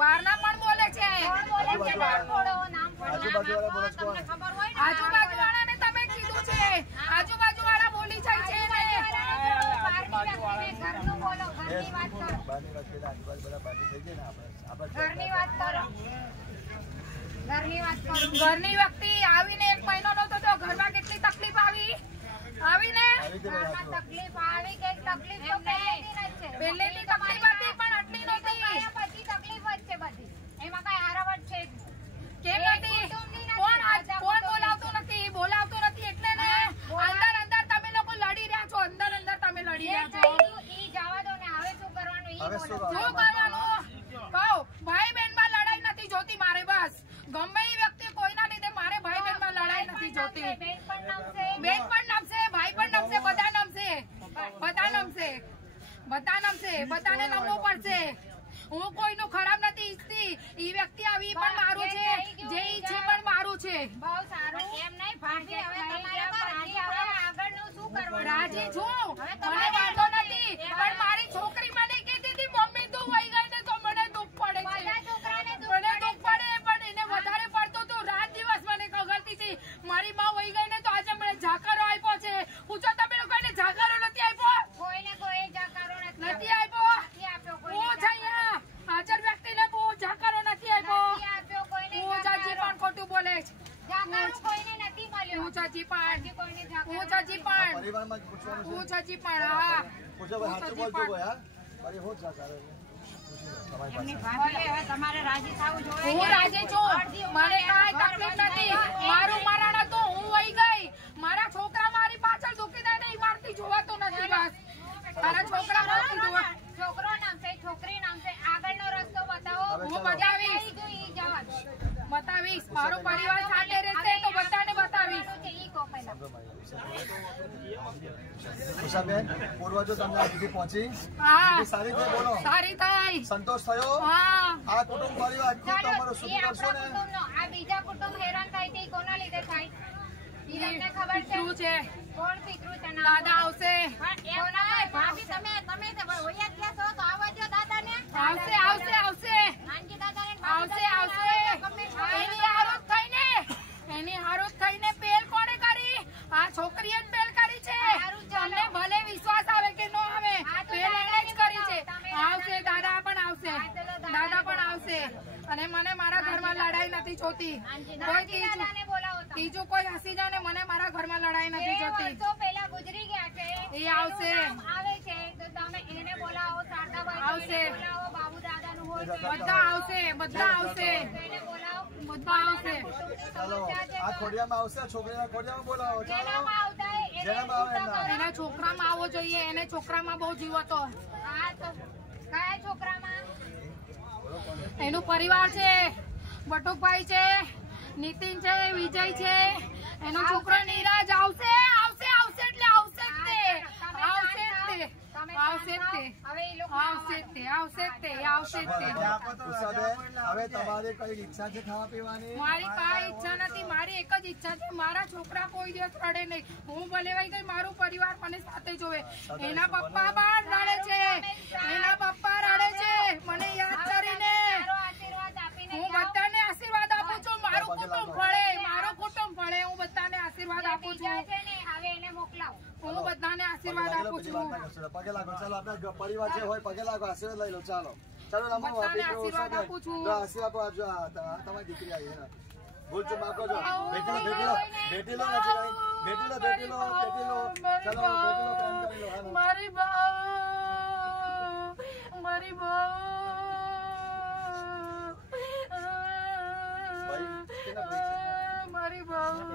બહારના પણ બોલે છે, આજુબાજુ વાળાને તમે કીધું છે, આજુબાજુ વાળા બોલી જાય છે ને. ઘરની વ્યક્તિ આવીને 1 મહિનો નતો તો ઘરમાં કેટલી તકલીફ આવીને તકલીફ આવી કે તકલીફ તો પહેલેથી તકલીફ હતી પણ આટલી નહોતી. પછી તકલીફ જ છે બધી, એમાં કઈ હારાવટ છે કેમ નથી? કોણ બોલાવતું નથી એટલે ને અંદર તમે લોકો લડી રહ્યા છો, અંદર તમે લડી રહ્યા છો. ઈ જવા દો ને, હવે શું કરવાનું? ઈ બોલો શું કરવાનું? કહો ભાઈ બહેન માં લડાઈ નથી જોતી મારે, બસ ગમે એ વ્યક્તિ કોઈના લીધે મારે ભાઈ બહેન માં લડાઈ નથી જોતી. બેન પણ નમશે, ભાઈ પણ નમશે, બધા નમશે, બધાને નમવું પડશે. હું કોઈનું ખરાબ નથી ઈચ્છતી. ઈ વ્યક્તિ આવી પણ મારું છે, જે ઈ છે પણ મારું છે. બહુ સારું. એમ નહીં ભાજી, હવે આગળનું શું કરવાનું? રાજી છું, મને વાંધો નથી, પણ મારી છોકરી મને કીધી હતી મમ્મી તું વહી ગઈ ને તો મને દુઃખ પડે છે. મને દુઃખ પડે, પણ એને વધારે પડતું હતું. રાત દિવસ મને કગરતી હતી મારી માં વહી ગઈ ને તો આજે મને ઝાકરો આપ્યો છે. પૂછો તમે લોકોને ઝાકરો નથી આપ્યો? કોઈને કોઈ ઝાકરો નથી આપ્યો. હું છે હાજર વ્યક્તિને બહુ ઝાકરો નથી આપ્યો. હું ચાચી પણ ખોટું બોલે છે. તમારે રાજી થવું જોઈએ. હું રાજી છું, મને કઈ તકલીફ નથી. મારું મરણ હતું, હું વહી ગઈ. મારા છોકરા મારી પાછળ દુખી થાય ને મારતી જોવાતો નથી. બસ મારા છોકરા છોકરો નામ છે, છોકરી નામ છે, આગળનો રસ્તો બતાવો. હું બતાવીશ. મારો પરિવાર સાથે રહેશે તો બધાને બતાવીશ. પૂર્વજો તમને સુધી પહોંચી સારી થઈ, બોલો સારી થઈ, સંતોષ થયો. આ કુટુંબ પરિવાર તમારો સુખી કરશો ને. આ બીજા કુટુંબ હેરાન થાય છે, કોના લીધે થાય? ખબર છે કોણ પિતૃ છે? દાદા આવશે. ભાભી તમે વૈયા છો તો આવવા દો દાદા ને. આવશે નાનજી દાદા ને આવશે. એની હારુત થઈને પેલ કોણે કરી? આ છોકરીએ જ પેલ કરી છે. તમને ભલે વિશ્વાસ આવે કે ન આવે, પેલ એને જ કરી છે. આવશે, દાદા પણ આવશે. અને મને મારા ઘરમાં લડાઈ નથી જોતી. ત્રીજું કોઈ હસી જાય ને મને મારા ઘરમાં લડાઈ નથી જોતી. પેલા ગુજરી ગયા છે, એ આવશે. આવે છે તો તમે એને બોલાવો, શારદાભાઈ આવશે, બાબુ દાદા નું હોય, બધા આવશે. એને બોલાવો, બધા આવશે. ચાલો આ ખોડિયામાં આવશે, છોકરીના ખોડિયામાં બોલાવો. એના છોકરામાં આવવો જોઈએ. એને છોકરામાં બહુ જીવ હતો. કયા છોકરામાં? એનું પરિવાર છે, બટુકભાઈ છે, નીતિન છે, વિજય છે, એનો છોકરો નીરજ. આવશે એટલે આવશે હવે તમારી કઈ ઈચ્છા છે ખાવા પીવાની? મારી કઈ ઈચ્છા નથી. મારી એક જ ઈચ્છા છે, મારા છોકરા કોઈ દિવસ રડે નહીં. હું ભલે વહી ગઈ, મારું પરિવાર મને સાથે જોવે. એના પપ્પા પણ રડે છે, મને યાદ કરીને. હું બધાને આશીર્વાદ આપું છું. મારું કુટુંબ ભળે, હું બધાને આશીર્વાદ આપું છું. હું બધાને આશીર્વાદ આપું છું. પગે લાગો. ચાલો આપણા પરિવાર જે હોય પગે લાગો, આશીર્વાદ લઈ લો. ચાલો આશીર્વાદ આપું છું. આશીર્વાદ આપજો. તમારી દીકરી આવી ભૂલ ચૂક માફ કરજો. બેટી લો. ચાલો મારી બહુ